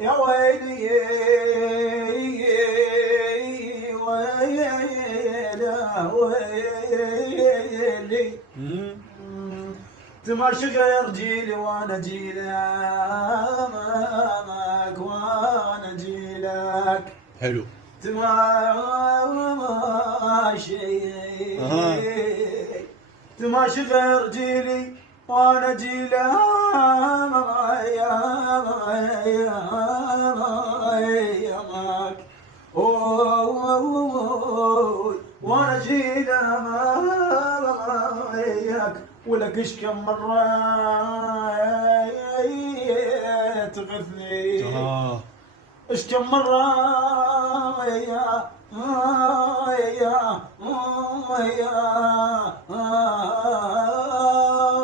يا ويلي ويلي تماشي غير جيلي وانا جيلك وانا جيلك حلو. تماشي تماشي غير جيلي وانا جيلك يامك وانا جيلك ولك ايش كم مرة تغثني ايش كم مرة يا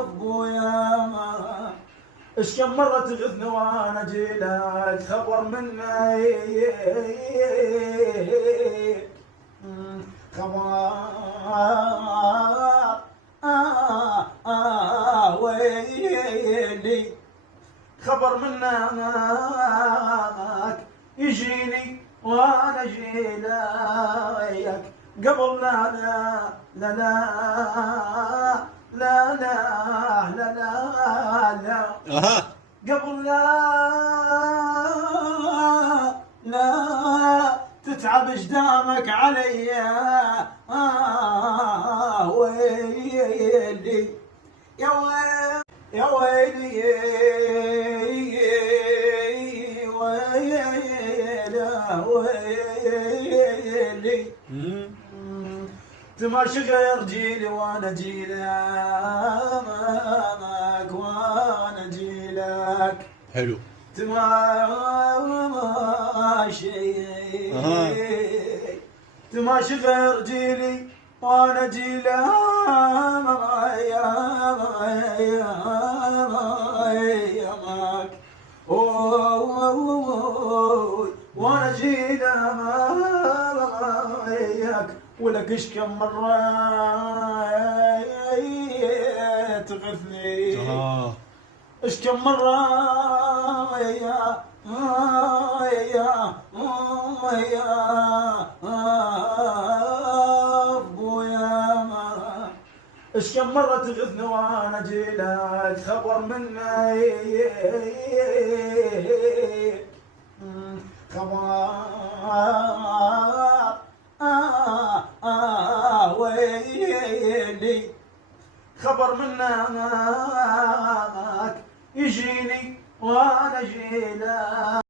ابويا ايش كم مرة تغثني وانا جيلك خبر مني خبر ويلي خبر منك يجيني وانا جيلك قبل لا لا لا لا لا لا لا لا قبل لا لا تتعب اجدامك علي ويلي يا ويلي يا ويلي ويلي تماشي غير جيلي وانا جيلك وانا جيلك حلو. تماشي تماشي غير جيلي وانا جيلك يامك وانا جيلك ولك ايش كم مرة تغثني ايش كم مرة يا ابويا ايش كم مرة تغثني وانا جيلك خبر مني خبر ويلي خبر منك يجيني وانا جيلك